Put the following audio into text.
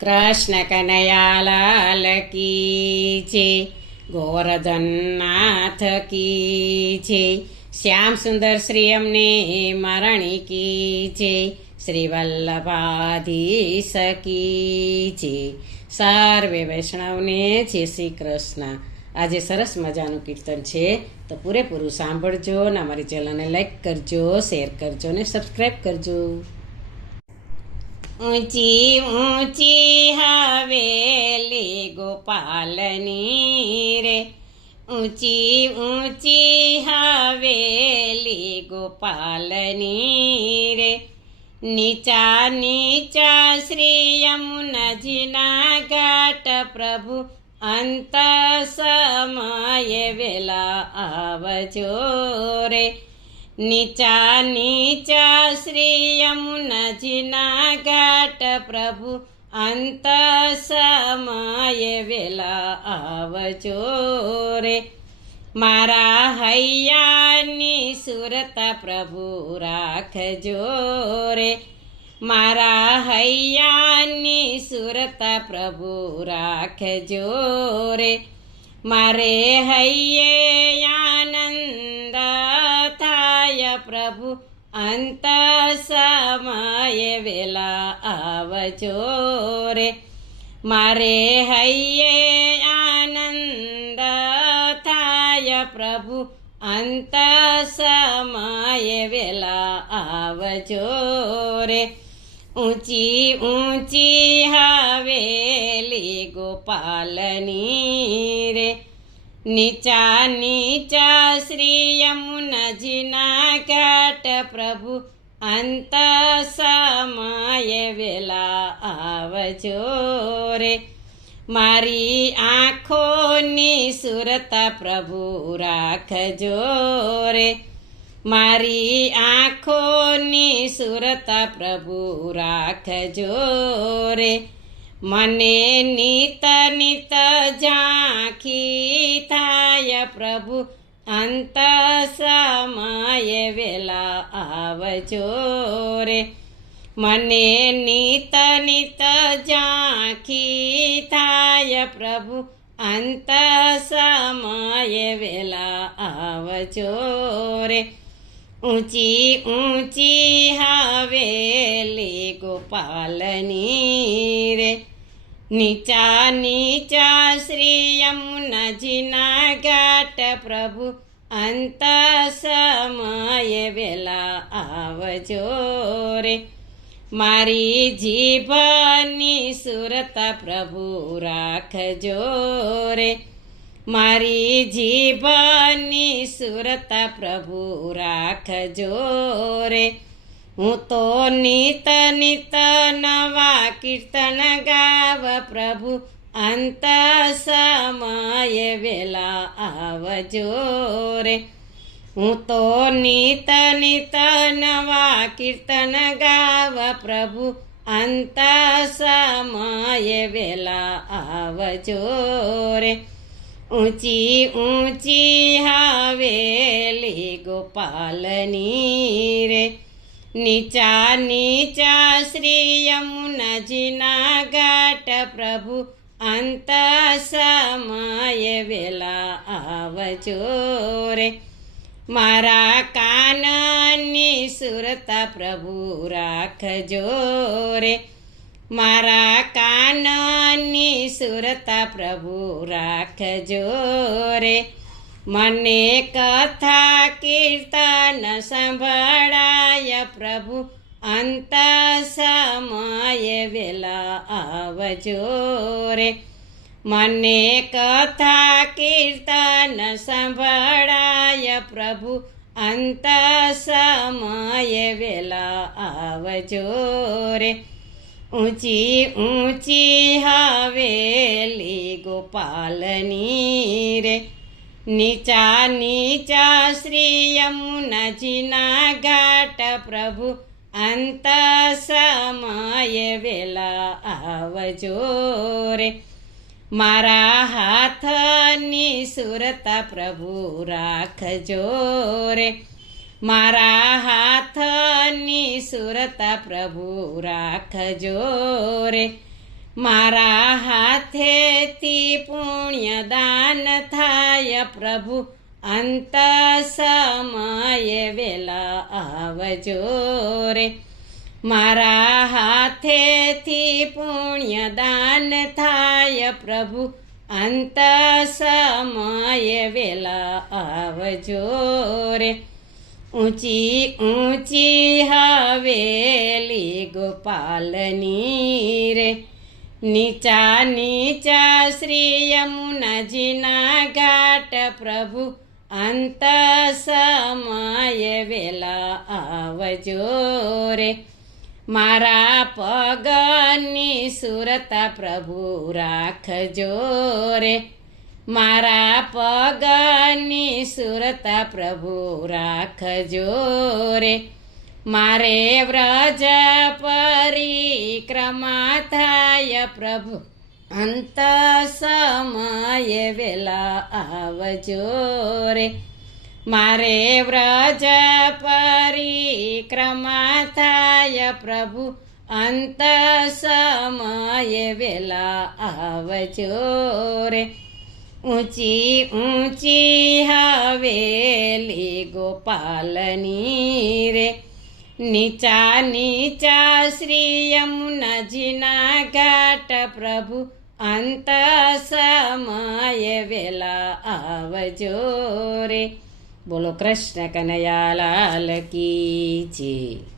કૃષ્ણ કનૈયા લાલ કી છે, ગોવર્ધનનાથ કી છે, શ્યામ સુંદર શ્રી અમને મરણી કી છે, શ્રી વલ્લભાધીશ કી છે. સર્વે વૈષ્ણવને જય શ્રી કૃષ્ણ. આજે સરસ મજાનું કીર્તન છે, તો પૂરેપૂરું સાંભળજો ને અમારી ચેનલને લાઈક કરજો, શેર કરજો ને સબસ્ક્રાઈબ કરજો. ઊંચી ઊંચી હવેલી ગોપાલની રે, ઊંચી ઊંચી હવેલી ગોપાલની રે, નીચા નીચા શ્રી યમુનાજીના ઘાટ પ્રભુ અંત સમયે વેલા આવજો રે. નીચા નીચા શ્રી યમુનાજીના ઘાટ પ્રભુ અંત સમયે વેલા આવજો રે. મારા હૈયાની સુરતા પ્રભુ રાખજો રે, મારા હૈયાની સુરતા પ્રભુ રાખજો રે. મારે હૈયે આનંદ થાય પ્રભુ અંત સમયે વેલા આવજો રે. મારે હૈયે આનંદ થાય પ્રભુ અંત સમયે વેલા આવજો રે. ઊંચી ઊંચી હવેલી ગોપાલની રે, નીચા નીચા શ્રી યમુનાજીના ઘાટ પ્રભુ અંત સમયે વેલા આવજો રે. મારી આંખોની સુરતા પ્રભુ રાખજો રે, મારી આંખોની સુરતા પ્રભુ રાખજો રે. મને નિત નિત ઝાંખી થાય પ્રભુ અંત સમયે વેલા આવજો રે. મને નિત નિત ઝાંખી થાય પ્રભુ અંત સમયે વેલા આવજો રે. ઊંચી ઊંચી હવેલી ગોપાલની રે, નીચા નીચા શ્રી યમુનાજીના ઘાટ પ્રભુ અંત સમયે વેલા આવજો રે. મારી જીભની સુરતા પ્રભુ રાખજો રે, મારી જીભની સુરતા પ્રભુ રાખજો રે. હું તો નિત નિત નવા કીર્તન ગાવ પ્રભુ અંત સમયે વેલા આવજો રે. હું તો નિત નિત નવા કીર્તન ગાવ પ્રભુ અંત સમયે વેલા આવજો રે. ઊંચી ઊંચી હવેલી ગોપાલની રે, નીચા નીચા શ્રી યમુનાજીના ઘાટ પ્રભુ અંત સમયે વેલા આવજો રે. મારા કાનની સુરતા પ્રભુ રાખજો રે, મારા કાનની સુરતા પ્રભુ રાખજો રે. મને કથા કીર્તન સંભળાય પ્રભુ અંત સમયે વેલા આવજો રે. મને કથા કીર્તન સંભળાય પ્રભુ અંત સમયે વેલા આવજો રે. ઊંચી ઊંચી હવેલી ગોપાલની રે, નીચા નીચા શ્રી યમુનાજીના ઘાટ પ્રભુ અંત સમયે વેલા આવજો રે. મારા હાથની સુરતા પ્રભુ રાખજો રે, મારા હાથની સુરતા પ્રભુ રાખજો રે. મારા હાથેથી પુણ્યદાન થાય પ્રભુ અંત સમયે વેલા આવજો રે. મારા હાથેથી પુણ્યદાન થાય પ્રભુ અંત સમયે વેલા આવજો રે. ઊંચી ઊંચી હવેલી ગોપાલની રે, નીચા નીચા શ્રી યમુનાજીના ઘાટ પ્રભુ અંત સમયે વેલા આવજો રે. મારા પગની સુરતા પ્રભુ રાખજો રે. મારા પગની સુરતા પ્રભુ રાખજો રે. મારે વ્રજ પરિક્રમા થાય પ્રભુ અંત સમયે વેલા આવજો રે. મારે વ્રજ પરિક્રમા થાય પ્રભુ અંત સમયે વેલા આવજો રે. ઊંચી ઊંચી હવેલી ગોપાલની રે, નીચા નીચા શ્રી યમુનાજીના ઘાટ પ્રભુ અંત સમયે વેલા આવજો રે. બોલો કૃષ્ણ કનૈયા લાલ કી જય.